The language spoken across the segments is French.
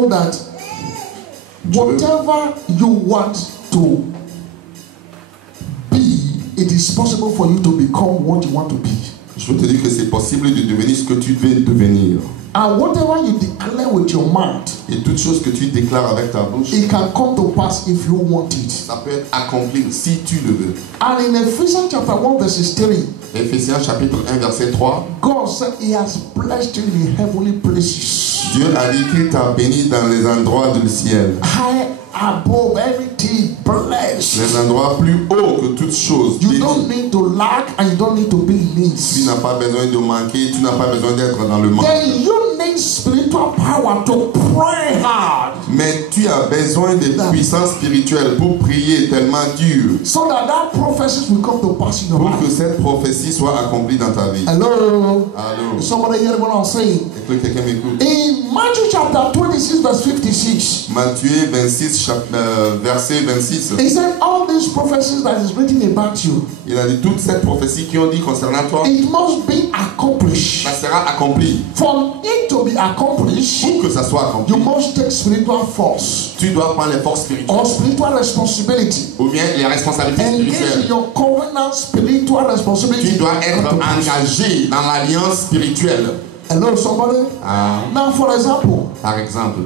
know that whatever you want to be, it is possible for you to become what you want to be. Je veux te dire que c'est possible de devenir ce que tu veux devenir. And whatever you declare with your mouth, Et toute chose que tu déclares avec ta bouche, it can come to pass if you want it. ça peut être accompli si tu le veux. And in Ephesians chapter 1 verses 3, Éphésiens chapitre 1 verset 3, God said He has blessed you in the heavenly places, Dieu a dit qu'il t'a béni dans les endroits du ciel. high above everything, blessed. Les endroits plus hauts que toute chose. You bénis. don't need to lack and you don't need to be in Tu needs. n'as pas besoin de manquer, tu n'as pas besoin d'être dans le manque. Then you need spiritual power to pray hard, Mais tu as besoin de puissance spirituelle pour prier tellement dur so that prophecies will come to pass in your pour que life. cette prophétie soit accomplie dans ta vie. Hello? Allô? Somebody hear what I'm saying? Est-ce que quelqu'un m'écoute? In Matthew chapter 26 verse 56, Matthieu 26, verset 26. he said all these prophecies that is written about you, Il a dit toutes ces prophéties qui ont dit concernant toi, it must be accomplished. ça sera accompli. For it to be accomplished, Pour que ça soit accompli, you must take spiritual force tu dois prendre les forces spirituelles or spiritual responsibility. ou bien les responsabilités Engage in spirituelles. your covenant spiritual responsibility. Tu dois être engagé dans l'alliance spirituelle. Hello, somebody? Ah, Now, for example, par exemple,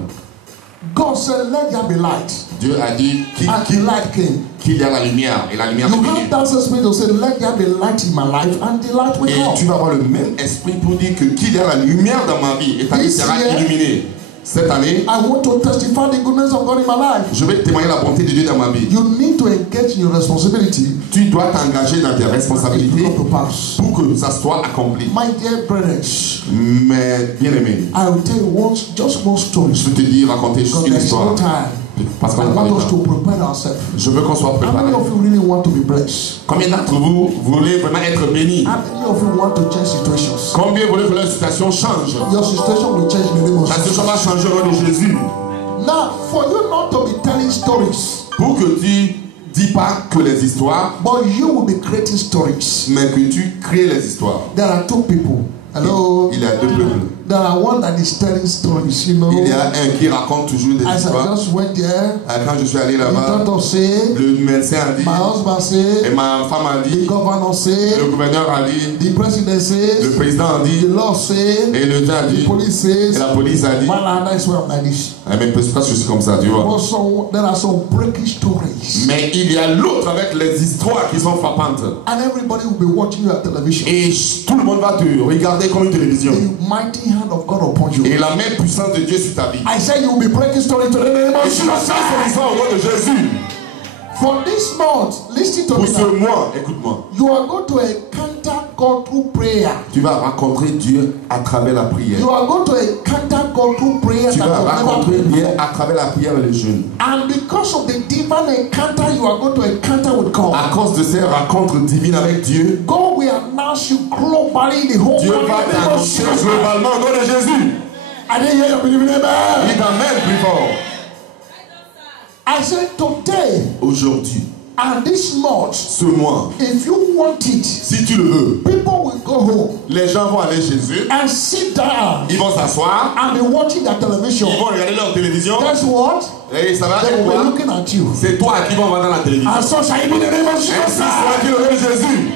God said, let there be light. Dieu a dit And the light came. qu'il y a la lumière et la lumière est You venue. have that same spirit to say, let there be light in my life, and the light will Et tu come. vas avoir le même esprit pour dire que qu'il y a la lumière dans ma vie et ta vie This sera year, illuminée. Cette année, I want to testify the goodness of God in my life. je vais témoigner la bonté de Dieu dans ma vie. You need to engage in your responsibility Tu dois t'engager dans tes it responsabilités will come to pass. pour que ça soit accompli. My dear brothers, Mais bien aimé, I will tell you just one story. je veux te dire, raconter juste Because une there is no histoire. time. Parce I qu'on n'a pas want de us to temps. prepare ourselves. Je veux qu'on soit How préparé. many of you really want to be blessed? Combien d'entre vous voulez vraiment être bénis? How many of you want to change situations? Combien voulez que leur situation change? Your situation will change in the name of La Jesus. situation va changer au nom de Jésus. Now, for you not to be telling stories, Pour que tu dis pas que les histoires, but you will be creating stories. mais que tu crées les histoires. There are two people. Hello. Il y a deux peuples. There are one that is telling stories, you know. Il y a un qui raconte toujours des As I histoires. just went there, Quand je suis allé the là-bas, doctor said, le médecin a dit, my husband et said, ma femme a the dit, governor le said, gouverneur a dit, the president le says, président a the dit, law said, et le a the dit, police et says. la police a dit. Well, that's why I'm like this. Mais parce que je suis comme ça, tu vois. Also, there are some breaking stories, Mais il y a l'autre avec les histoires qui sont frappantes. and everybody will be watching you at television. Et tout le monde va te regarder comme une télévision. The mighty hand of God upon you. Et la main puissante de Dieu sur ta vie. I said you will be breaking story to the name of Et tu vas Jesus. faire son histoire au nom de Jésus. For this month, listen to Pour me ce now. mois, écoute-moi. You are going to encounter God through prayer. Tu vas rencontrer Dieu à travers la prière. You are going to encounter God through prayer Tu that vas you have rencontrer never Dieu before. à travers la prière et le jeûne. And because of the divine encounter you are going to encounter with God, À cause de ces rencontres divines avec Dieu, God will announce you globally in the whole Dieu world. va in the name of t'annoncer Jesus. globalement au nom de Jésus. I didn't hear you believing amen. Il t'amène plus fort. I said today Aujourd'hui, and this month, ce mois, if you want it, si tu le veux, people will go home les gens vont aller chez eux, and sit down ils vont s'asseoir, and be watching their television. ils vont regarder leur télévision, Guess what? et ça va They être will be quoi? looking at you. C'est toi qui vas voir dans la télévision. And so shall it be in the name of Ainsi Jesus. soit-il au nom de Jésus.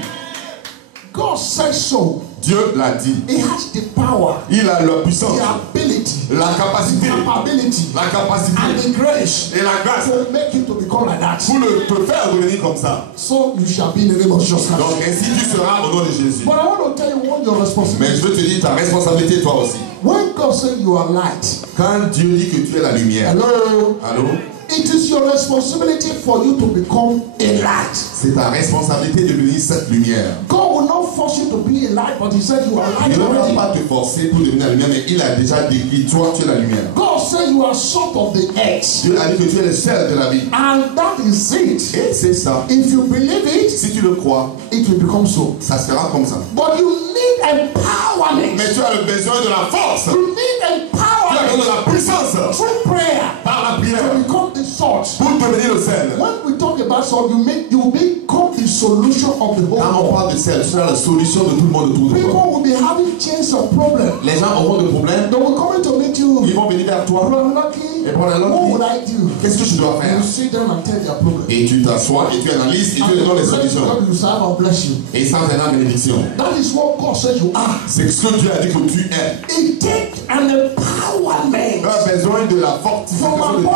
God says so. Dieu l'a dit. He has the power, Il a la puissance, the ability, la capacité, capability, la capacité and the grace et la grâce to make you to become like that. pour te faire devenir comme ça. So you shall be in the name of Jesus. Donc ainsi tu seras au nom de Jésus. But I want to tell you what your Mais responsibility. je veux te dire ta responsabilité toi aussi. When God says you are light, Quand Dieu dit que tu es la lumière, hello, allô? it is your responsibility for you to become a light. C'est ta responsabilité de devenir cette lumière. God will not force you to be a light, but He said you are light Il ne va already. pas te forcer pour devenir la lumière, mais il a déjà dit toi tu es la lumière. God said you are salt of the earth, Dieu a dit que tu es le sel de la vie. and that is it. Et c'est ça. If you believe it, Si tu le crois, it will become so. ça sera comme ça. But you need empowerment. Mais tu as le besoin de la force. You need Tu as besoin de empowerment la puissance through prayer par la prière to become the salt. pour devenir le sel. When we talk about salt, you become the solution of the whole Quand on world. parle de sel, c'est la solution de tout le monde autour de toi. People will be having chains of problems. Les gens auront des problèmes, They will come to meet you. ils vont venir vers toi. Brother Lucky, Et Brother Lucky, what would I do? Qu'est-ce que je dois faire? You sit down and tell their problem. Et tu t'assois et tu analyses et tu donnes les solutions. God you serve and bless you. Et sans énorme bénédiction. That is what God says you are. C'est ce que Dieu a dit que tu es. It takes an empowerment Tu as besoin de la fortification de Dieu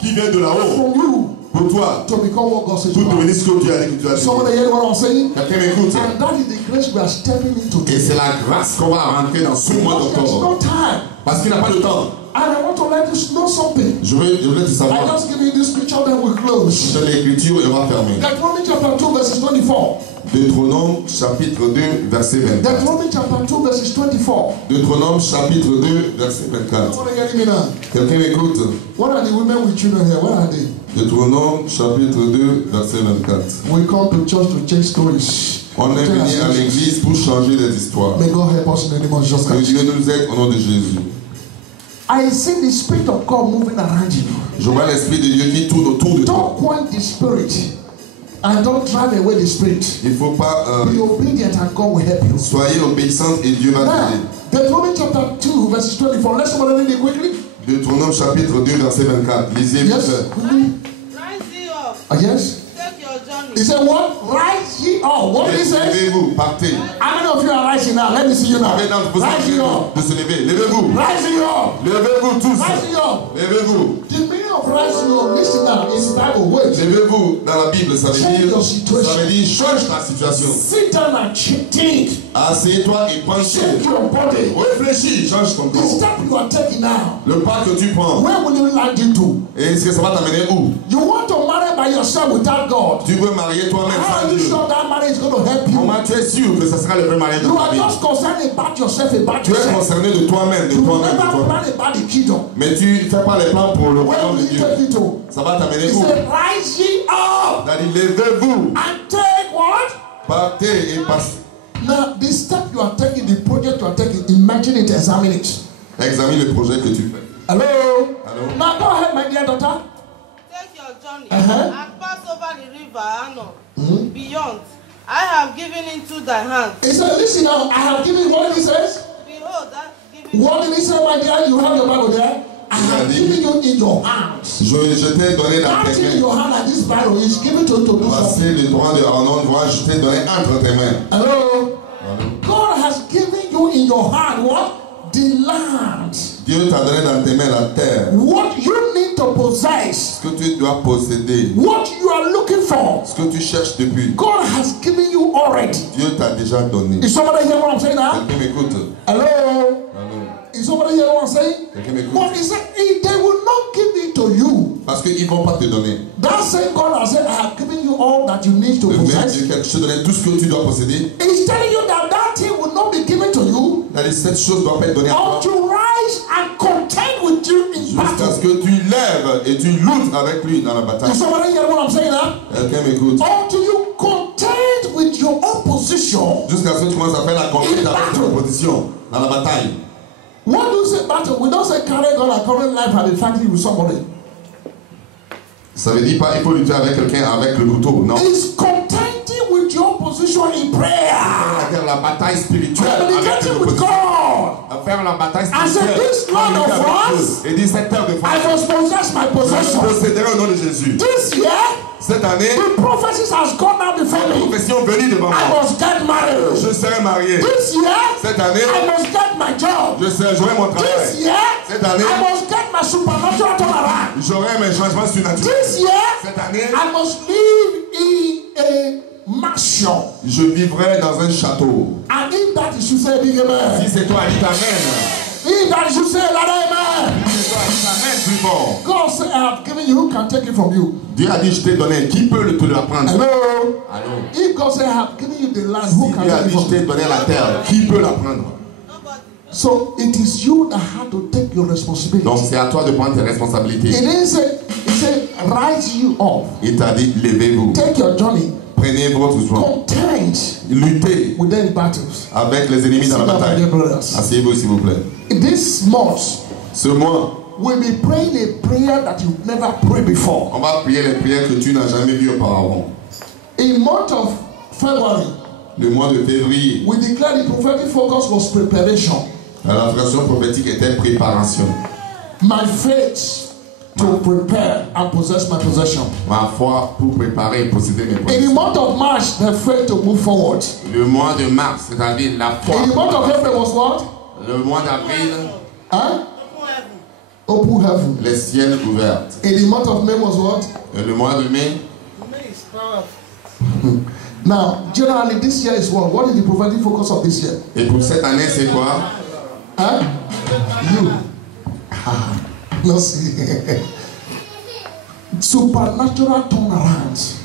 qui vient de là-haut from you pour toi, to become what God says pour you are. devenir ce que Dieu a dit que tu as dit. Somebody hear what I'm saying? Quelqu'un m'écoute. And that is the grace we are stepping into. Et c'est la grâce qu'on va rentrer dans ce mois Because there's d'octobre. no time. Parce qu'il n'a pas de temps. And I want to let you know something. Je veux te I savoir. just give you this scripture, then we close. C'est l'écriture et on va fermer. Deuteronomy chapter 2, verses 24. Deutéronome chapitre 2, verset 24. Deuteronomy chapter 2, verses 24. Deutéronome chapitre 2, verset 24. Somebody hear me now? Quelqu'un m'écoute. What are the women with children here? What are they? Deutéronome chapitre 2, verset 24. We come to church to change stories. On est venu à l'église pour changer les histoires. May God help us in the name of Jesus Que Christ. Dieu nous aide au nom de Jésus. I see the Spirit of God moving around you. Je vois l'Esprit de Dieu qui tourne autour de toi. Don't quench the Spirit and don't drive away the Spirit. Il ne faut pas... Be obedient and God will help you. soyez obéissants et Dieu va Now, t'aider. Deuteronomy chapter 2, verses 24. Let's somebody read it quickly. Deutéronome chapitre 2, verset 24. Lisez Yes. vite. Rise ye up, Yes. take your journey. He said, what? Rise ye up. What did he say? Levez-vous, partez. How many of you are rising now? Let me see you now. Avez dans vos Rise ye up. de se lever. Levez-vous. Rising up. Levez-vous tous. Rising up. Levez-vous. The meaning of rising up, listen now, is Bible words. Levez-vous dans la Bible, ça veut dire change ta situation. Sit down and think. Assieds-toi et pense. Shake your body. Réfléchis, change ton The corps. step you are taking now, Le pas que tu prends. where will you land into? Et est-ce que ça va t'amener où? You want to marry by yourself without God. Tu veux marier toi-même How sans are you Dieu. sure that marriage is going to help you? Comment tu es sûr que ce sera le vrai mariage de You ta are vie? just concerned about yourself, about Tu es yourself. concerné de toi-même, de You will toi-même, de never toi-même. plan about the kingdom. Mais tu ne fais pas les plans pour le Where royaume will de you Dieu. take it to? Ça va t'amener He où? said, rise ye up C'est-à-dire, levez-vous, and take what? partez et passez. Now, the step you are taking, the project you are taking, imagine it, examine it. Examine le projet que tu fais. Hello? Hello? Now go ahead, my dear daughter. Take your journey Uh-huh. and pass over the river Arnon. Beyond, I have given into thy hand. He said, listen now, I have given, what did he say? Behold, that given. What did he say, my dear? You have your Bible there? I have given you in your hands. Je t'ai donné dans That tes thing in mains. your hand and this Bible is given to do something. Voici le droit de Arnon, voilà, je t'ai donné entre tes mains. Hello? God has given you in your hand what? The land. Dieu t'a donné dans tes mains la terre. What you need to possess. Ce que tu dois posséder. What you are looking for. Ce que tu cherches depuis. God has given you already. Dieu t'a déjà donné. Is somebody hear what I'm saying now? Quelqu'un m'écoute? Hello? Allô? Is somebody hear what I'm saying? Quelqu'un m'écoute? But he said, they will not give it to you. Parce qu'ils ne vont pas te donner. That same God has said, I have given you all that you need to Le même possess. Dieu qui te donne tout ce que tu dois posséder. He's telling you that that thing will not be given to you Cette chose ne doit pas être donnée à toi. until you rise and contend with you in Jusqu'à battle. ce que tu lèves et tu luttes avec lui dans la bataille. Is somebody hear what I'm saying now? Quelqu'un m'écoute? Until you contend with your opposition. Jusqu'à ce que tu commences à faire la conquête avec ton opposition dans la bataille. What do you say battle? We don't say carry God and current life and be fighting with somebody. Ça veut dire pas il faut lutter avec quelqu'un avec le couteau, non. It's contending with your opposition in prayer. Faire la bataille spirituelle avec Communicating with l'opposition. God. Faire la bataille I said, spirituelle. this land of avec France, Dieu. Et dit cette terre de I France. must possess my Je possession. posséderai au nom de Jésus. This year, Cette année, the prophecies has gone out before la me. profession venue devant I moi. must get married. Je serai marié. This year, Cette année, I must get my job. j'aurai mon This travail. year, Cette année, I must get my supernatural turnaround. j'aurai mes changements surnaturels. This year, Cette année, I must live in a mansion. je vivrai dans un château. And if that is you say big Si amen. c'est toi, dis amen. If that is you say loud amen. Si c'est toi, dis amen plus fort. God said, I have given you, who can take it from you? Dieu a dit, je t'ai donné. Qui peut te l'apprendre? Hello? Allô? If God said, I have given you the land, Si who can Dieu a take it dit, je from t'ai you? donné la terre, qui peut la prendre? Nobody. So it is you that have to take your responsibility. Donc c'est à toi de prendre tes responsabilités. It didn't say, it said, rise you up, Il t'a dit, levez-vous. take your journey, Prenez votre soin. contend Luttez with any battles. avec les ennemis dans la Sit down, my bataille. dear brothers. Asseyez-vous s'il vous plaît. This month, Ce mois, we'll be praying a prayer that you've never prayed before. on va prier les prières que tu n'as jamais vues auparavant. In month of February, Le mois de février, we declared the prophetic focus was preparation. la fréquentation prophétique était préparation. My faith to prepare and possess my possession. Ma foi pour préparer et posséder mes In the possessions. month of March, the faith to move forward. Le mois de mars, c'est-à-dire la foi. In the month of April was what? Le mois d'avril, Huh? Open heaven. les ciels ouverts. In the month of May was what? Le mois de mai, Now, generally, this year is what? What is the prophetic focus of this year? et pour cette année, c'est quoi? Huh? You. No, see. Supernatural turnarounds.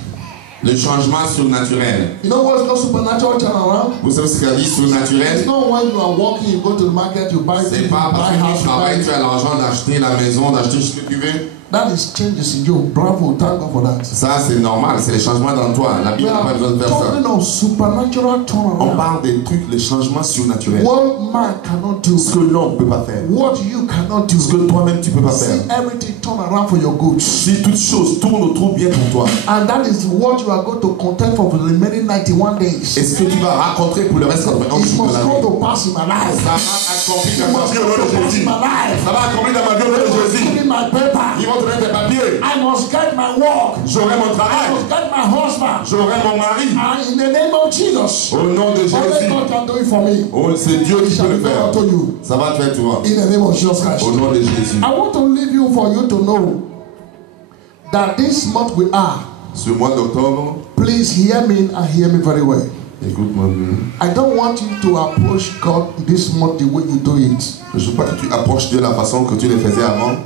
Le changement surnaturel. You know what's called supernatural turnaround? Vous savez ce qu'il dit surnaturel? It's not when you are walking, you go to the market, you buy things, C'est you pas parce buy que house, tu you travailles, buy. tu as l'argent d'acheter la maison, d'acheter ce que tu veux. That is changes in you. Bravo, thank God for that. Ça, c'est normal, c'est les changements dans toi. La We Bible n'a pas are besoin de faire ça. talking of supernatural On turnaround. parle des trucs, les changements surnaturels. What man cannot do, Ce que l'homme ne peut pas faire. what you cannot do. Ce que toi-même tu ne peux pas See faire. everything turn around for your good. Si toutes choses tournent autour bien pour toi, And that is what you are going to contend for the remaining 91 days. et ce que tu vas rencontrer pour le reste de It must la come vie, to pass in my life. ça va accomplir It dans ma must vie au come nom de to pass Jésus. in my life. Ça va accomplir dans ma vie au nom de Jésus. Give me my paper. Ils vont te donner tes papiers. I must get my work. J'aurai mon I travail. must get my husband. J'aurai mon mari. And in the name of Jesus, Au nom de only Jésus. God can do it for me. Oh, c'est Dieu It qui shall peut le be done faire. unto you. Ça va te faire toi. In the name of Jesus Christ. Au nom de Jésus. I want to leave you for you to know that this month we are. Ce mois d'octobre, Please hear me and hear me very well. écoute-moi bien. I don't want you to approach God this month the way you do it. Je ne veux pas que tu approches Dieu de la façon que tu le faisais avant.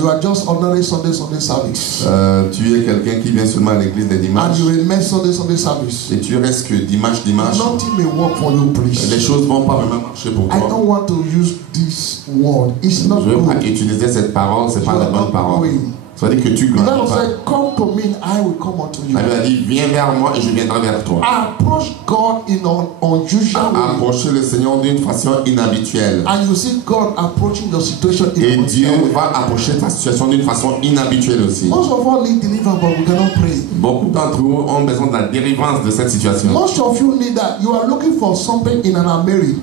You are just ordinary Sunday service. Tu es quelqu'un qui vient seulement à l'église les And dimanches. you remain Sunday service. Et tu restes que dimanche. Nothing may work for you, Les please. choses ne vont pas vraiment marcher pour I toi. don't want to use this word. It's not Je ne veux pas good. utiliser cette parole, c'est pas You la are bonne not parole. going. Ça veut dire que tu The grandis Bible pas. said, come to me and I will come unto you. La Bible a dit, viens vers moi et je viendrai vers toi. Approach God in an unusual way. Approcher le Seigneur d'une façon inhabituelle. And you see God approaching your situation in Et an Dieu unusual way. va approcher ta situation d'une façon inhabituelle aussi. Most of us need deliverance, but we cannot pray. Beaucoup d'entre vous ont besoin de la délivrance de cette situation. Most of you need that. You are looking for something in an Ameri.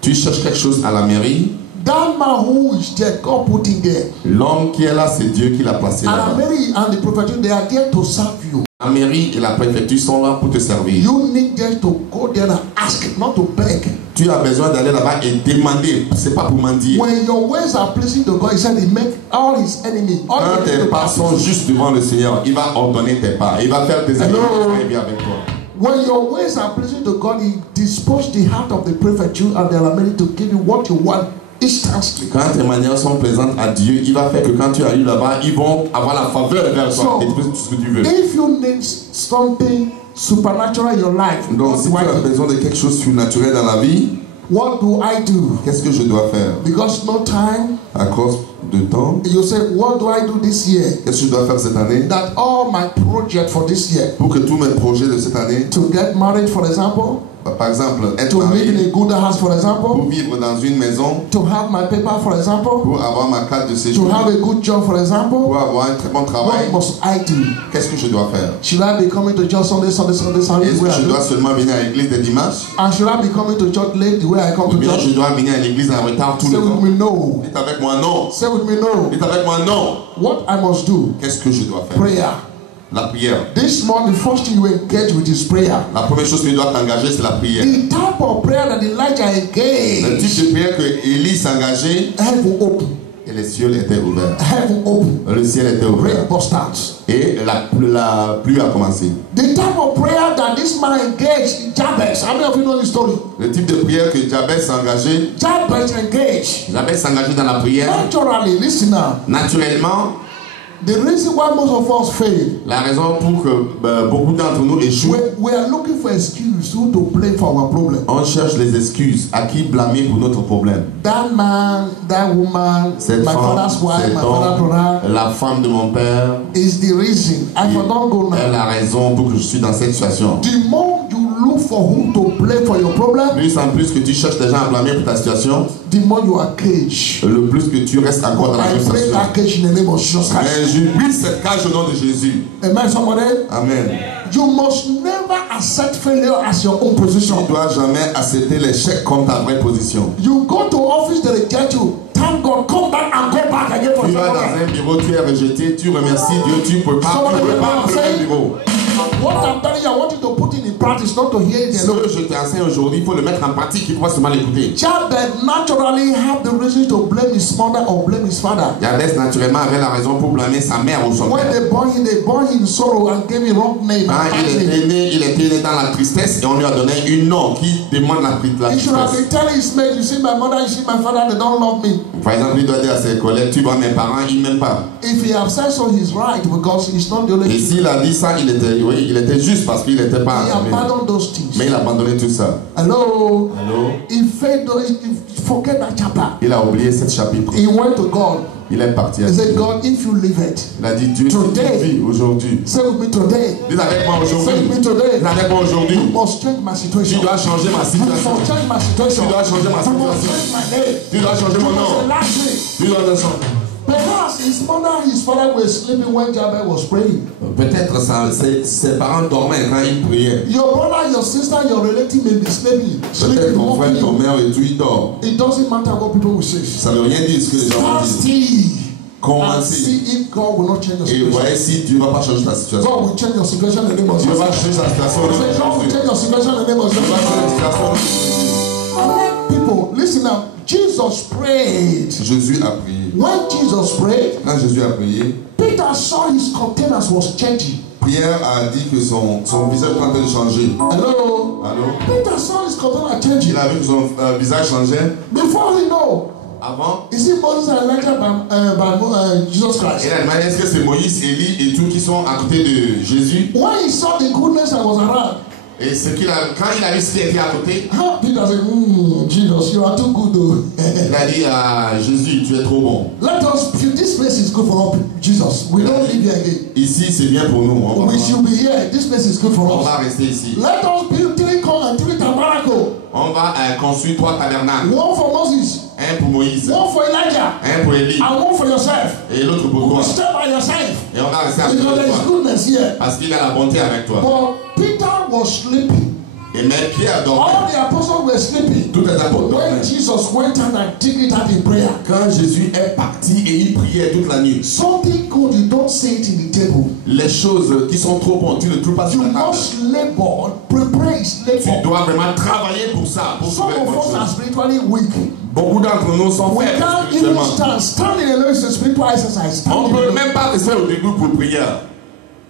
Tu cherches quelque chose à la mairie. That man who is there, God put him there. L'homme qui est là, c'est Dieu qui l'a placé And là-bas. Ameri and the prophet, they are there to serve you. La mairie et la préfecture sont là pour te servir. You need just to go there and ask, not to beg. Tu as besoin d'aller là-bas et demander. C'est pas pour mendier. When your ways are pleasing to God, he said he make all his enemies. All Quand the tes pas sont juste devant le Seigneur, il va ordonner tes pas. Il va faire tes ennemis travailler bien avec toi. When your ways are pleasing to God, he disposed the heart of the prefecture and the Ameri to give you what you want instantly. Quand tes manières sont présentes à Dieu, il va faire que quand tu arrives là-bas, ils vont avoir la faveur vers toi et tout ce que tu veux. If you need something supernatural in your life, Donc, si tu as besoin de quelque chose de surnaturel dans la vie, what do I do? qu'est-ce que je dois faire? Because no time, À cause de temps, you say, what do I do this year? qu'est-ce que je dois faire cette année? That all my project for this year, Pour que tous mes projets de cette année, to get married, for example, par exemple, être to live in marié, a good house, for example, pour vivre dans une maison, to have my paper, for example, pour avoir ma carte de to séjour, have a good job, for example, pour avoir un très bon travail, what must I do? qu'est-ce que je dois faire? Should I be coming to church Sunday service? Est-ce que je dois seulement venir à l'église des dimanches? And should I be coming to church late the way I come Ou to bien je church? dois venir à l'église en retard tout Say le with temps? me no. Dites avec moi non. Say with me no. Dites avec moi non. What I must do? Qu'est-ce que je dois faire? Prayer. La prière. This morning, the first thing you engage with is prayer. La première chose que tu dois t'engager, c'est la prière. The type of prayer that Elijah Le type engaged, de prière que Élie s'engageait heaven open, et les cieux étaient ouverts. heaven open, Le ciel était ouvert. rain burst out. Et la pluie a commencé. The type of prayer that this man engaged in Jabez. How many of you know the story? Le type de prière que Jabez s'engageait, Jabez engaged. Jabez s'engageait dans la prière. Naturally, listen now. Naturellement, The reason why most of us fail, la raison pour que beaucoup d'entre nous échouent, we are looking for excuse who to blame for our problem. on cherche les excuses. À qui blâmer pour notre problème? That man, that woman, Cette my femme, father's wife, cet my father's homme, brother la femme de mon père is the reason. I don't go est now. la raison pour que je suis dans cette situation. The more you look for who to blame for your problem, plus en plus que tu cherches des gens à blâmer pour ta situation, the more you are caged. le plus que tu restes encore dans la I même break situation. that cage in the name of Jesus Mais Christ. je brise cette cage au nom de Jésus. Amen, somebody? Amen. You must never accept failure as your own Tu position. ne dois jamais accepter l'échec comme ta vraie position. You go to office, they reject you. Thank God, come back and go back again for Tu vas dans somebody. un bureau, tu es rejeté, tu remercies Dieu, tu ne peux pas, Somebody tu ne peux will pas say- faire le bureau. What I'm telling you, I want you to put it in practice, not to hear it Ce alone. que je t'enseigne aujourd'hui, il faut le mettre en pratique, il faut pas seulement l'écouter. Jabez naturally have the reason to blame his mother or blame his father. Jabez naturellement avait la raison pour blâmer sa mère ou son When père. they born him in sorrow and gave him wrong name. Quand And bad name. il était né dans la tristesse et on lui a donné un nom qui demande la He should have tristesse. been telling his mate, you see my mother, you see my father, they don't love me. Par exemple, il doit dire à ses collègues, tu vois mes parents, ils m'aiment pas. If he have said so, he's right because he's not the only Et s'il a dit ça, il était juste parce qu'il n'était pas. He abandoned those things. Mais il a abandonné tout ça. Hello? Allô? He failed, he forget that chapter. Il a oublié ce chapitre. He went to God. Il est parti. He said, God, if you leave it, Il a dit, Dieu, si tu vis aujourd'hui. say with me today. Dis avec moi Say with me aujourd'hui. today. Dis avec moi aujourd'hui. You must change my Tu situation. dois changer ma You situation. must change my situation. Tu dois changer ma You must situation. change my name. Tu dois changer You mon must nom. relax me. Tu dois descendre. Perhaps his mother, his father were sleeping when Jabez was praying. Peut-être ses parents dormaient quand ils priaient. Your brother, your sister, your relative may be sleeping. Peut-être ton frère, ton mère et tout, ils dorment. It doesn't matter what people will say. Ça ne veut rien dire ce que les gens vont Stand dire. still and Commencez. see if God will not change your Et situation. voyez si Dieu ne va pas changer ta situation. God will change your situation in the name of Dieu Jesus. va changer ta situation. Say, God will change your situation in the name of Dieu va Jesus. changer ta situation. I like people, listen now. Jesus prayed. Jésus a prié. When Jesus prayed, Quand Jésus a prié, Peter saw his containers was changing. Pierre a dit que son visage était en train de changer. Hello? Allô? Peter saw his container changing. Il a vu que son visage changeait. Before he know, Avant, is it Moses and Elijah by Jesus il Christ? a demandé est-ce que c'est Moïse, Élie et tout qui sont à côté de Jésus. When he saw the goodness that was around, Et quand il a vu ce qui était à côté, Peter said, Jesus, you are too good though. il a dit à Jésus, tu es trop bon. Let us, this place is good for us, Jesus. We don't live here again. Ici, c'est bien pour nous. We should be here. This place is good for On us. va rester ici. Let us build 3 corn and 3 tabernacle. On va construire 3 tabernacles. One for Moses, Un pour Moïse, one for Elijah, un pour Élie and one for yourself. et l'autre pour You toi. will stay by yourself. Et on va rester à côté Because de there is toi. goodness here. Parce qu'il a la bonté avec toi. But Peter was sleeping. Et même Pierre dormait. All the apostles were sleeping. Tous les apôtres When dormaient. Jesus went out and took it out in prayer, Quand Jésus est parti et il priait toute la nuit, something good, you don't say it in the table. les choses qui sont trop bonnes, tu ne trouves pas sur You la table. must labor, prepare his Tu labor. dois vraiment travailler pour ça, pour Some trouver une bonne of us are chose. spiritually weak. Beaucoup d'entre nous sont We faibles can't even spirituellement. stand. Standing alone is a spiritual exercise. On Standing ne peut alone. même pas rester au début pour prier.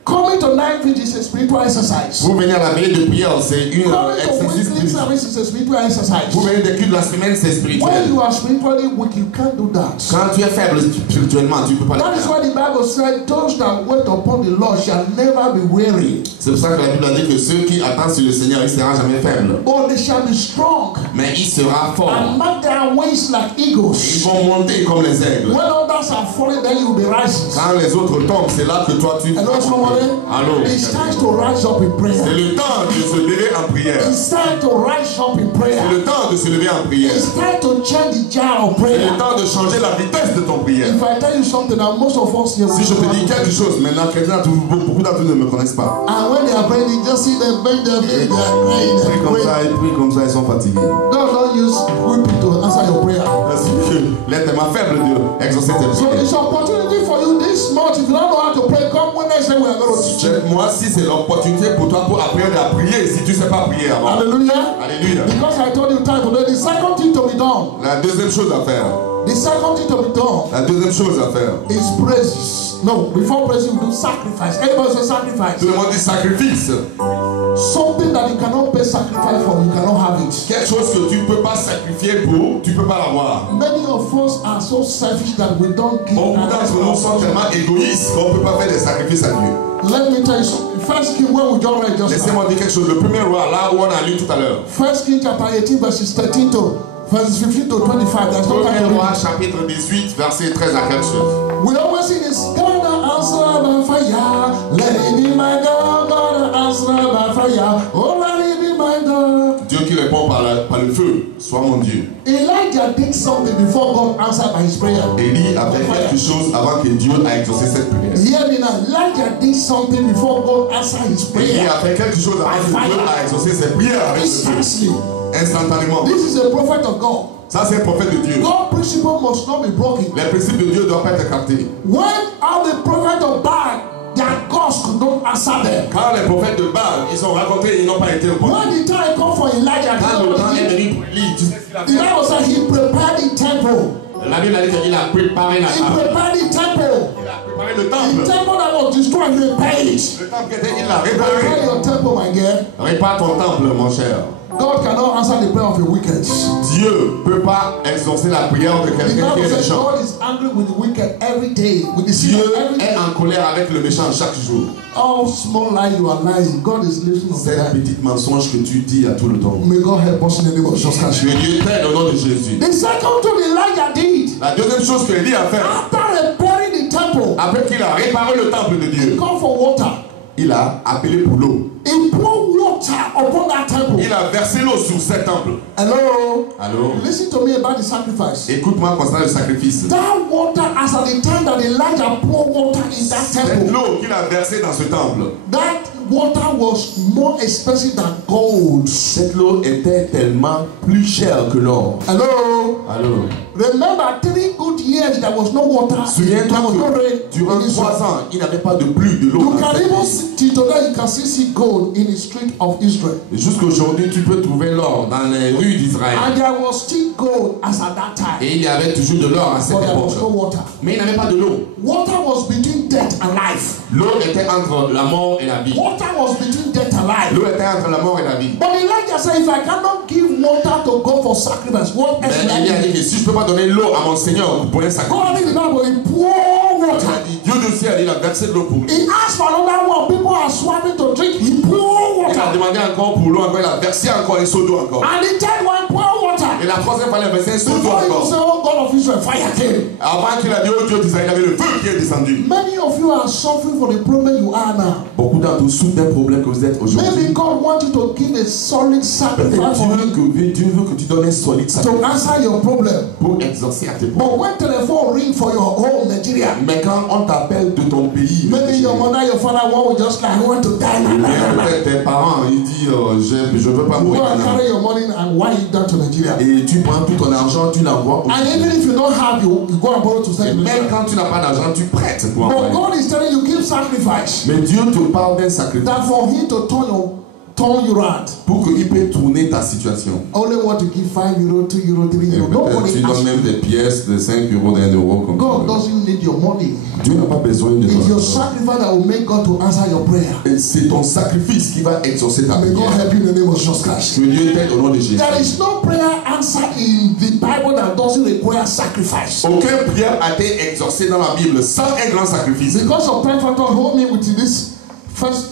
Coming to night vigil is a spiritual exercise. Vous venez à la veille de prière, c'est une Coming to exercice weekly spirituel. service is a spiritual exercise. Vous venez des cultes de la semaine, c'est When spirituel. you are spiritually weak, you can't do that. Quand tu es faible spirituellement, tu ne peux pas That le is faire. why the Bible said, those that wait upon the Lord shall never be weary. C'est pour ça que la Bible a dit que ceux qui attendent sur le Seigneur, il ne sera jamais faible. But they shall be strong Mais il sera fort. and mount their wings like Ils eagles. vont monter comme les aigles. When others are falling, then you will be rising. Quand les autres tombent, c'est là que toi tu Hello, somebody? Allô? It's time to rise up in C'est prayer. le temps de se lever en prière. It's time to rise up in C'est prayer. le temps de se lever en prière. It's time to change the jar of C'est prayer. le temps de changer la vitesse de ton prière. If I tell you something, now most of us here Si je te dis will quelque chose, maintenant, beaucoup d'entre nous ne me connaissent pas. and when they are praying, you just see them bend their feet, they are praying, Ils prient they're comme praying. ça, ils prient comme ça, ils sont fatigués. Don't use weeping to answer your prayer. Parce que l'être est ma faible de exaucer tes So prières. it's an opportunity for you this month. If you don't know how to pray, come Wednesday, we are going to teach you. Moi, si c'est l'opportunité pour toi pour apprendre à prier, si tu ne sais pas prier avant. Hallelujah. Alléluia. Because I told you time today, the second thing to be done, La deuxième chose à faire, the second thing to be done la deuxième chose à faire, is praises. No, before praising, we do sacrifice. Everybody say sacrifice. tout le monde dit sacrifice. Something that you cannot pay sacrifice for, you cannot have it. Quelque chose que tu ne peux pas sacrifier pour, tu ne peux pas l'avoir. Many of us are so selfish that we don't give. Beaucoup d'entre nous sont tellement égoïstes qu'on ne peut pas faire des sacrifices à Dieu. Let me tell you something. First King, where we just read just now. Laissez-moi dire quelque chose. Le premier roi, là où on a lu tout à l'heure. First King chapter 18, verses 13 to verses 15 to 25. There's no time Premier to roi, read. chapitre 18, verset 13 à 14. We always sing this. God answer by fire. Let it be my God. God answer by fire. Oh, let it be my répond par le feu, sois mon Dieu. Elijah did something before God answered by his prayer. Élie a fait quelque chose avant que Dieu a exaucé cette prière. Hear me now. Elijah did something before God answered his Élie prayer. a fait quelque chose avant que Dieu a exaucé ses prières avec le feu. Instantly. Instantanément. This is a prophet of God. Ça, c'est un prophète de Dieu. God's principle must not be broken. Les principes de Dieu ne doivent pas être écartés. When all the prophets of Baal, their gods could not answer them. Quand les prophètes de Baal, ils ont raconté, ils n'ont pas été répondus. When the time come for Elijah, Quand le temps est the venu pour Élie, tu sais ce qu'il a fait? Bible said he prepared the temple. La Bible a dit qu'il a préparé la He table. prepared the temple. Il a préparé le The temple. temple that was destroyed, he repaired it. Le temple qui était, il l'a Prepare réparé. your temple, my girl. Répare ton temple, mon cher. God cannot answer the prayer of a wicked. Dieu ne peut pas exaucer la prière de The quelqu'un qui Bible est says méchant. God is angry with the wicked every day, with the Dieu sinner every est day. en colère avec le méchant chaque jour. All small lie you are lying. God is listening to C'est un that. petit mensonge que tu dis à tout le temps. May God help us in the name of Jesus Christ. Que Dieu t'aide au nom de Jésus. The second thing Elijah did, La deuxième chose que Élie a fait, after repairing the temple, après qu'il a réparé le temple de he Dieu, called for water. il a appelé pour l'eau. He poured water upon that temple. Il a versé l'eau sur ce temple. Hello? Allô? Listen to me about the sacrifice. Écoute-moi concernant le sacrifice. That water, as at the time that Elijah poured water in that Cette temple, l'eau qu'il a versée dans ce temple, that water was more expensive than gold. cette eau était tellement plus chère que l'or. Hello? Allô? Remember, 3 good years there was no water. Souviens-toi There was no rain que durant in Israel. 3 ans, il n'avait pas de pluie de l'eau. You dans can cette even ville. see, till today, you can still see gold in the street of Israel. Et jusqu'aujourd'hui, tu peux trouver l'or dans les rues d'Israël. And there was still gold as at that time. Et il y avait toujours de l'or à cette But there was no époque. water. Mais il n'avait pas de l'eau. Water was between death and life. L'eau était entre la mort et la vie. Water was between death and life. L'eau était entre la mort et la vie. But Elijah said, if I cannot give water to go for sacrifice, what else will Mais I il a dit do? que si je ne peux pas donner l'eau à mon Seigneur pour un God sacrifice, in the Bible, he poured il water. a dit, Dieu du ciel, il a versé de l'eau pour lui. He asked for another one. People are swapping to drink. He poured Il a water. demandé encore pour l'eau, encore, il a versé encore un seau d'eau encore. And the third one poured water. Et la troisième fois, il a versé un seau d'eau Before he could say, encore. oh God of Israel, fire came. Avant qu'il a dit, oh Dieu d'Israël, il y avait le feu qui est descendu. Many of you are suffering for the problem you are now. Beaucoup d'entre vous souffrent d'un problème que vous êtes aujourd'hui. Maybe God wants you to give a solid sacrifice for him Dieu veut que tu donnes un solide to sacrifice answer your problem. pour exaucer à tes problèmes. But when telephone ring for your home, Nigeria, Mais quand on t'appelle de ton pays, maybe your mother, your father, one will just like, I want to die now. peut-être tes parents, ils disent je veux pas You mourir go and maintenant. carry your money and wire it down to Nigeria. Et tu prends tout ton argent, tu l'envoies. And even if you don't have, you go and borrow to Et send même it. quand tu n'as pas d'argent, tu prêtes pour But envoyer. God is telling you, give sacrifice. Mais Dieu te parle d'un sacrifice That for him to turn you around. pour qu'il puisse tourner ta situation. Only want to give 5 euro, 2 euro, 3 Et euro. peut-être Nobody tu donnes asks. même des pièces de 5 euros, d'1 euro. Comme God ça. doesn't need your money. Dieu n'a pas besoin de It's your toi. sacrifice that will make God to answer your prayer. Et c'est ton sacrifice qui va exaucer ta May God prière. help you in the name of Jesus Christ. Que Dieu t'aide au nom de Jésus. There is no prayer answer in the Bible that doesn't require sacrifice. Aucune prière a été exaucée dans la Bible sans un grand sacrifice. Because of time factor, hold me with this first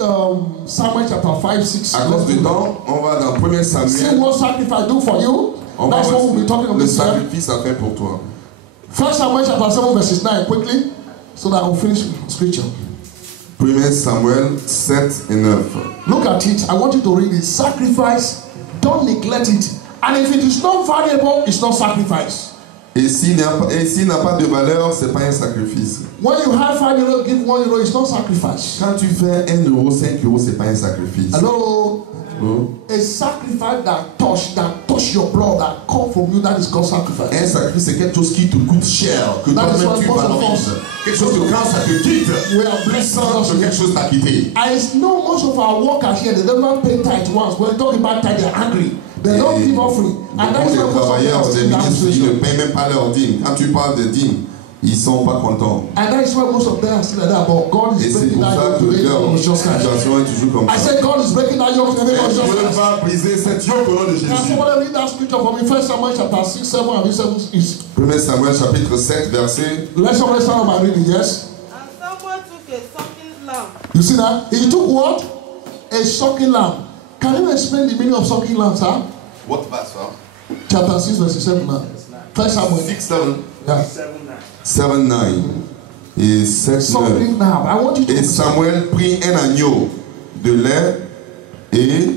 Samuel chapter 5, 6. À cause du temps, on va dans 1 See Samuel. what sacrifice do for you. On va That's what we'll be talking voir about le this year. sacrifice a fait pour toi. First Samuel chapter 7 verses 9 quickly, so that I'll finish scripture. 1 Samuel 7 et 9. Look at it. I want you to read it. Sacrifice, don't neglect it. And if it is not valuable, it's not sacrifice. Et s'il n'a pas de valeur, ce n'est pas un sacrifice. When you have 5 euro, give 1 euro, it's not sacrifice. Quand tu fais 1 euro, 5 euros, ce n'est pas un sacrifice. Hello? Oh. A sacrifice that touch your blood, that come from you, that is called sacrifice. Un sacrifice, c'est quelque chose qui te coûte cher, que That is toi-même what tu most of valorises. us- Quelque chose que quand ça te quitte, We are blessed. que quelque chose t'a quitté. I know most of our workers here, they don't pay tithe once. When they talk about tithe, they're angry. They don't give offering. And Beaucoup that's de why most of travailleurs, us des in that ministres, ils ne situation. payent même pas leurs dîmes. Quand tu parles de dîmes, ils ne sont pas contents. And that is why most of them are still like that. But God Et is c'est breaking pour that ça yoke que today. leur in Jesus Christ. situation est toujours comme I ça. said God is breaking that yoke in the name of Et Jesus Dieu Christ. va briser cette yoke au nom de Now, Jésus. somebody read that scripture for me. 1 Samuel chapter 6, 7, and 7 is. 1 Samuel chapitre 7, verset. Let's somebody start by reading, yes? And Samuel took a sucking lamb. You see that? He took what? A sucking lamb. Can you explain the meaning of sucking lamb, sir? What verse? Chapter 6, verse 7 now. 1 Samuel. 6, 7. Yeah. 7, 9. Et 7, 9. Sucking lamb. I want you to. Et Samuel prit un agneau de lait et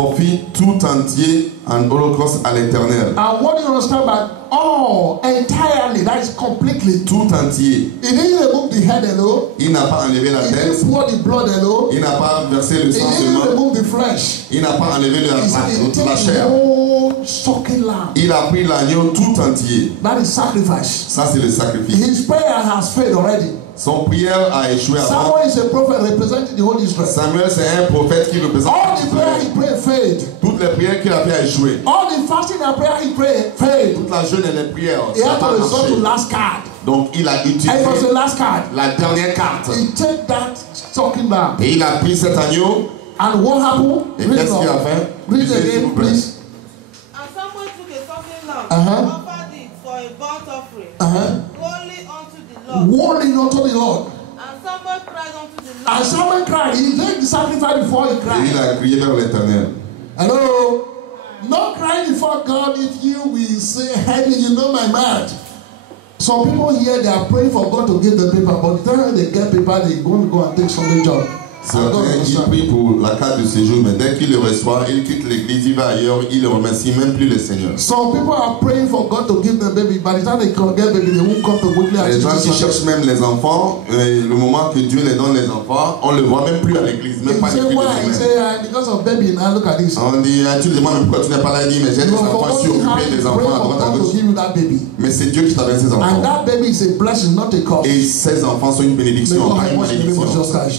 forfeit tout entier en holocauste à l'Éternel. And what do you understand by all, entirely, that is completely. Tout entier. He didn't remove the head alone. Il n'a pas enlevé la He tête. didn't pour the blood alone. Il n'a pas versé le He sang didn't seulement. remove the flesh. Il n'a pas enlevé He said he la took the chair. whole sucking lamb. Il a pris l'agneau tout entier. That is sacrifice. Ça, c'est le sacrifice. His prayer has failed already. Son prière a échoué avant. Samuel is a prophet representing the whole Israel. Samuel, c'est un prophète qui représente All the prayer he Israël. prayed failed. Toutes les prières qu'il a fait a échoué. All the fasting and prayer he prayed failed. Toute la jeûne et les prières, He ça n'a had pas to resort to marché. last card. Donc, il a utilisé And it was the last card. la dernière carte. He took that sucking lamb. Et il a pris cet agneau. And what happened? Et Read qu'est-ce it qu'il a up. fait? Read Lisez, it s'il vous again, plaît. please. And Samuel took a sucking lamb, offered it for a burnt offering, holy unto the Lord. Warning unto the Lord. And Samuel cried unto the Lord. And Samuel cried. He did the sacrifice before he Et il cried. a crié vers l'Éternel. Hello? Not crying before God if you will say, hey, you know my mind. Some people here, they are praying for God to give the paper, but the time they get paper, they want to go and take some job. Certains, ils prient pour la carte de séjour, mais dès qu'il le reçoit, il quitte l'église, il va ailleurs, il ne remercie même plus le Seigneur. Some people are praying for God to give them baby. By the time they can get baby, they won't come to weekly Les gens qui activities. cherchent même les enfants, le moment que Dieu les donne les enfants, on ne le voit même plus à l'église, même pas He say, depuis why? des He semaines. say, because of baby. Now look at this. On dit, tu le demandes pourquoi tu n'es pas là, il dit, mais j'ai des You are enfants, je suis forgotten how occupé to des pray enfants à for droite à God to gauche. give you that baby. Mais c'est Dieu qui t'a donné ses And enfants. that baby is a blessing, not a curse. Et ces enfants sont une bénédiction, pas une malédiction.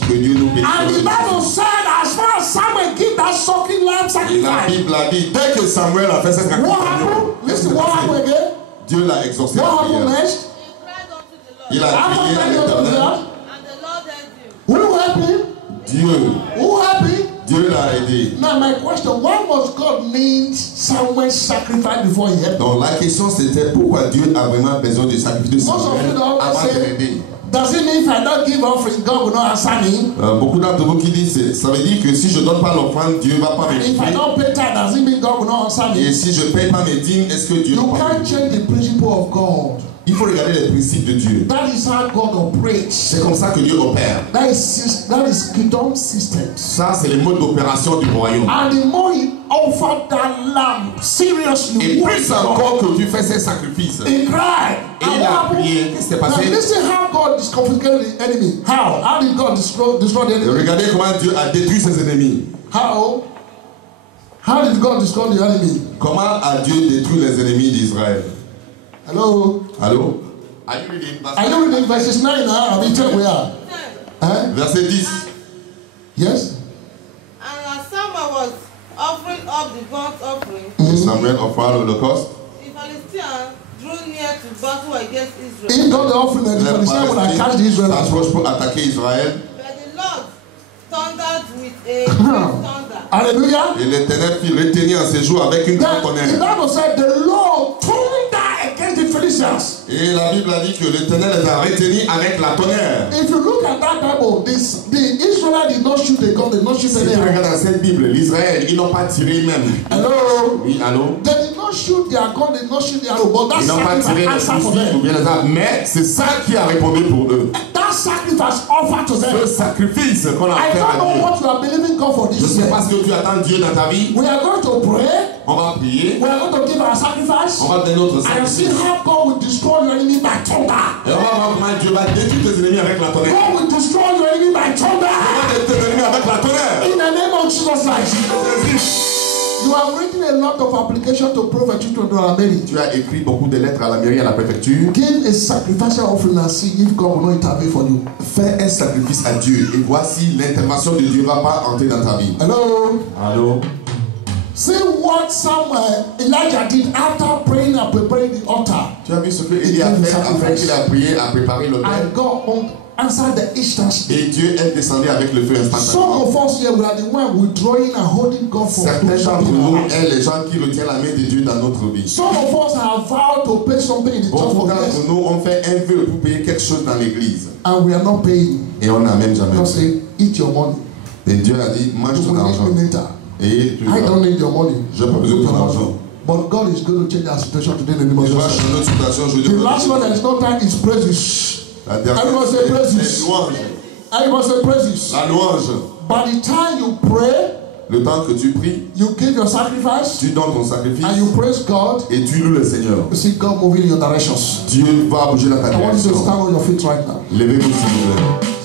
Que Dieu nous bénisse. And the Bible said, as far as Samuel give that sucking lamb La sacrifice, Bible a dit, dès que Samuel a fait cette what happened? Listen, what happened again? Dieu l'a exaucé What la happened prière. next? He cried unto the Lord. Il a After crié à that, l'Éternel. And the Lord heard him. who helped him? Dieu, Who helped him? Dieu l'a aidé. Now my question, why must God need Samuel's sacrifice before he helped him? Donc la question c'était pourquoi Dieu a vraiment besoin du sacrifice de Most of you Samuel don't avant de say, l'aider. does it mean if I don't give offering, God will not answer me? Beaucoup d'entre vous qui disent, ça veut dire que si je donne pas l'offrande, Dieu va pas And if I m'écouter. don't pay tithe, does it mean God will not answer Et me? si je paye pas mes dîmes, est-ce que Dieu You va pas can't m'écouter? change the principle of God. Il faut regarder les principes de Dieu. That is how God operates. C'est comme ça que Dieu opère. That is kingdom systems. Ça, c'est le mode d'opération du royaume. And the more he offered that lamb seriously, Et plus encore que tu fais ces sacrifices. he cried. Et And il what a happened? prié. Qu'est-ce qui s'est Now passé? listen how God discomfited the enemy. How? How did God destroy the Et enemy? regardez comment Dieu a détruit ses ennemis. How? How did God destroy the enemy? Comment a Dieu détruit les ennemis d'Israël? Hello? Allô? Are you reading? Are you reading verses 9 now? Have you checked where? 10. Verset 10. Yes? And as Samuel was offering up the burnt offering, Samuel offra l'Holocauste. the Philistines drew near to battle against Israel. He got the offering and the Philistines would attack the Israelites. s'approche pour attaquer Israël. But the Lord thundered with a great thunder. Hallelujah. Et l'Éternel fit retenir en ses jours avec une grande The tonnerre. Bible said the Lord thundered against the Philistines. Et la Bible a dit que l'Éternel les a retenus avec la tonnerre. If you look at that Bible, the Israelites did not shoot a gun, they did not shoot Si tu any arrow. regardes dans cette Bible, l'Israël, ils n'ont pas tiré même. Hello? Oui, allô? They did not shoot their gun, they did not shoot the arrow, but that Ils n'ont pas tiré les sacrifice answered for fusils ou them. bien les armes. Mais c'est ça qui a répondu pour eux. That sacrifice offered to them. Ce sacrifice qu'on a I fait don't à know Dieu. what you are believing God for Je ne this sais year. pas ce que tu attends Dieu dans ta vie. We are going to pray, On va prier. we are going to give our sacrifice, On va donner notre and see sacrifice. how God will destroy your enemy by thunder. Et on va voir comment Dieu va détruire tes ennemis avec la tonnerre. God will destroy your enemy by On thunder. va détruire tes ennemis avec la tonnerre. In the name of Jesus Christ. You have written a lot of application to Prophet Children of Mary. Tu as écrit beaucoup de lettres à la mairie, à la préfecture. Give a sacrificial offering and see if God will not intervene for you. Fais un sacrifice à Dieu et voici l'intervention de Dieu ne va pas entrer dans ta vie. Hello? Allô? See what Elijah did after praying and preparing the altar. Tu as vu ce que Élie a fait après qu'il a prié, a préparé l'autel. And God answered the instance. Et Dieu est descendu avec le feu Some instantanément. of us here, we are the one withdrawing and holding God for Certains doing d'entre something in our nous life. est les gens qui retiennent la main de Dieu dans notre vie. Some of us have vowed to pay something in the church Beaucoup for d'entre this, nous ont fait un vœu pour payer quelque chose dans l'église. and we are not paying. Et on n'a même jamais God fait. say, eat your money. Et Dieu a dit, mange You ton will argent. need me later. Et tu I don't need your money. Je n'ai pas besoin de ton argent. But God is going to change our situation today in the name of Je vais Jesus. changer notre situation aujourd'hui. The last one that is not time is praises. La dernière, Everyone say c'est praises. louange. Everyone say praises. La louange. By the time you pray, Le temps que tu pries, you give your sacrifice, tu donnes ton sacrifice and you praise God, et tu loues le Seigneur. you see God moving in your directions. Dieu va bouger dans ta I want you to direction. stand on your feet right now. Levez-vous s'il vous plaît.